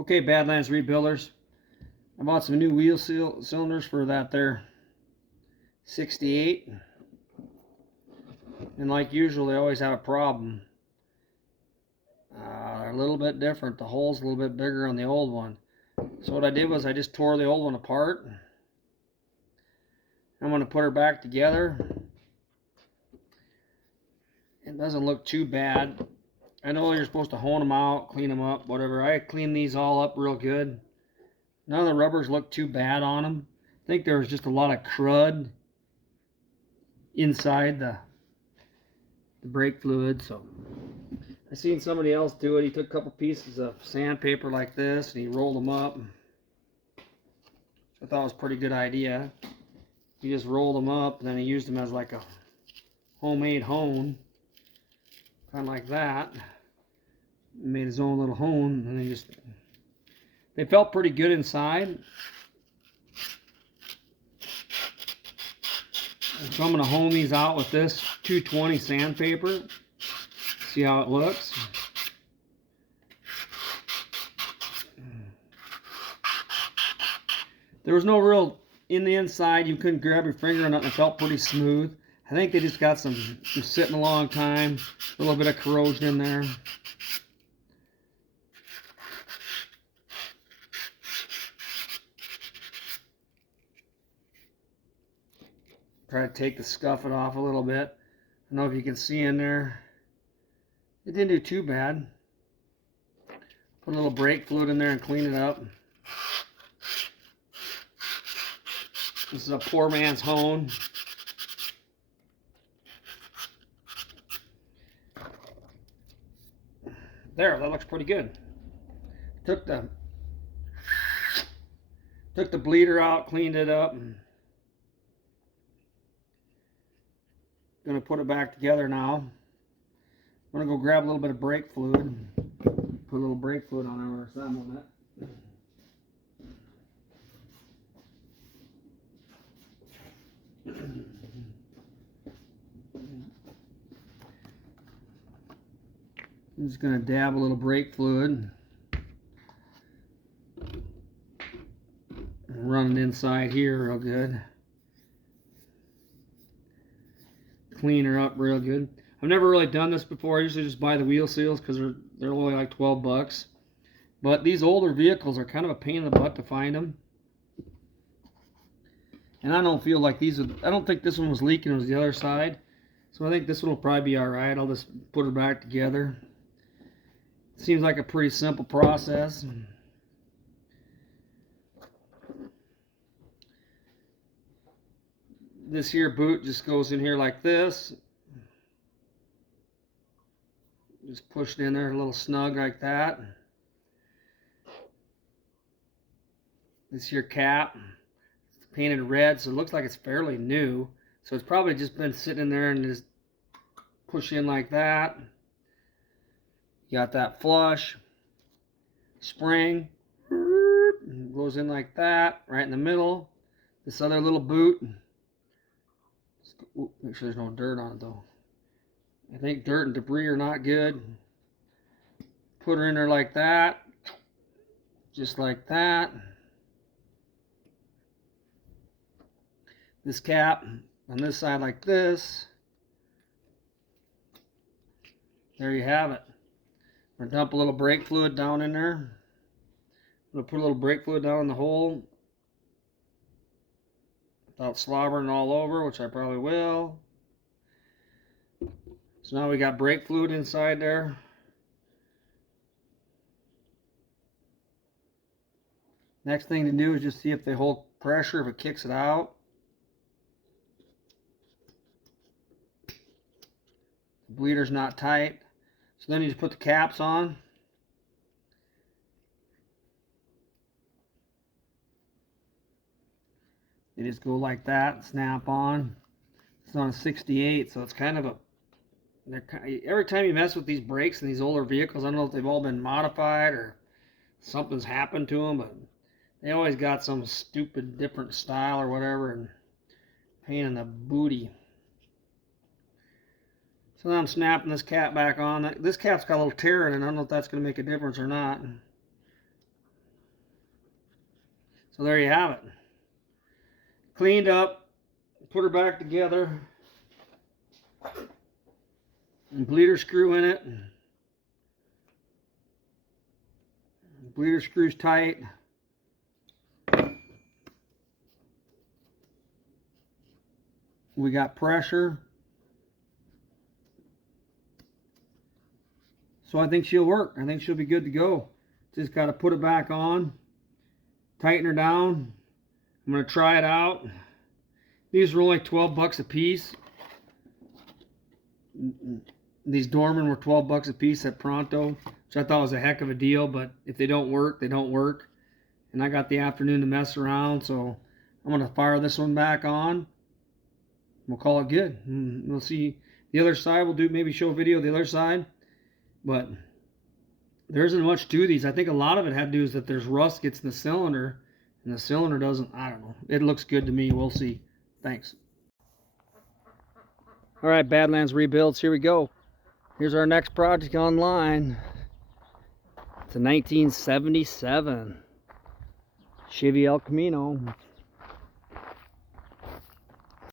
Okay, Badlands Rebuilders. I bought some new wheel cylinders for that there 68. And like usual, they always have a problem. They're a little bit different. The hole's a little bit bigger on the old one. So what I did was I just tore the old one apart. I'm going to put her back together. It doesn't look too bad. I know you're supposed to hone them out, clean them up, whatever. I cleaned these all up real good. None of the rubbers look too bad on them. I think there was just a lot of crud inside the brake fluid. So I seen somebody else do it. He took a couple pieces of sandpaper like this and he rolled them up. I thought it was a pretty good idea. He just rolled them up and then he used them as like a homemade hone, kind of like that. Made his own little hone, and they felt pretty good inside. So I'm going to hone these out with this 220 sandpaper. See how it looks. There was no real in the inside. You couldn't grab your finger on it. It felt pretty smooth. I think they just got some sitting a long time. A little bit of corrosion in there. Try to take the scuffing off a little bit. I don't know if you can see in there. It didn't do too bad. Put a little brake fluid in there and clean it up. This is a poor man's hone. There, that looks pretty good. Took the bleeder out, cleaned it up. Gonna put it back together now. I'm gonna go grab a little bit of brake fluid. Put a little brake fluid on there or something on that. I'm just gonna dab a little brake fluid. Run it inside here real good. Clean her up real good. I've never really done this before. I usually just buy the wheel seals because they're only like 12 bucks. But these older vehicles are kind of a pain in the butt to find them. And I don't feel like these I don't think this one was leaking. It was the other side. So I think this one will probably be alright. I'll just put her back together. Seems like a pretty simple process. This here boot just goes in here like this. Just push it in there a little snug like that. This here cap, it's painted red, so it looks like it's fairly new. So it's probably just been sitting in there and just push in like that. You got that flush spring, goes in like that, right in the middle. This other little boot. Make sure there's no dirt on it though. I think dirt and debris are not good. Put her in there like that. Just like that. This cap on this side like this. There you have it. I'm going to dump a little brake fluid down in there. I'm going to put a little brake fluid down in the hole without slobbering all over, which I probably will. So now we got brake fluid inside there. Next thing to do is just see if they hold pressure, if it kicks it out. The bleeder's not tight. So then you just put the caps on. They just go like that, snap on. It's on a 68, so it's kind of a... every time you mess with these brakes in these older vehicles, I don't know if they've all been modified or something's happened to them, but they always got some stupid different style or whatever, and pain in the booty. So now I'm snapping this cap back on. This cap's got a little tear in it. I don't know if that's going to make a difference or not. So there you have it. Cleaned up, put her back together, and bleeder screw in it. Bleeder screw's tight. We got pressure. So I think she'll work. I think she'll be good to go. Just got to put it back on, tighten her down. I'm going to try it out. These were only 12 bucks a piece. These Dorman were 12 bucks a piece at Pronto, which I thought was a heck of a deal, but if they don't work, they don't work. And I got the afternoon to mess around, so I'm going to fire this one back on. We'll call it good. We'll see the other side. We'll do maybe show a video of the other side. But there isn't much to these. I think a lot of it had to do is that there's rust gets in the cylinder, and the cylinder doesn't. I don't know. It looks good to me. We'll see. Thanks. All right, Badlands Rebuilds. Here we go. Here's our next project online. It's a 1977 Chevy El Camino.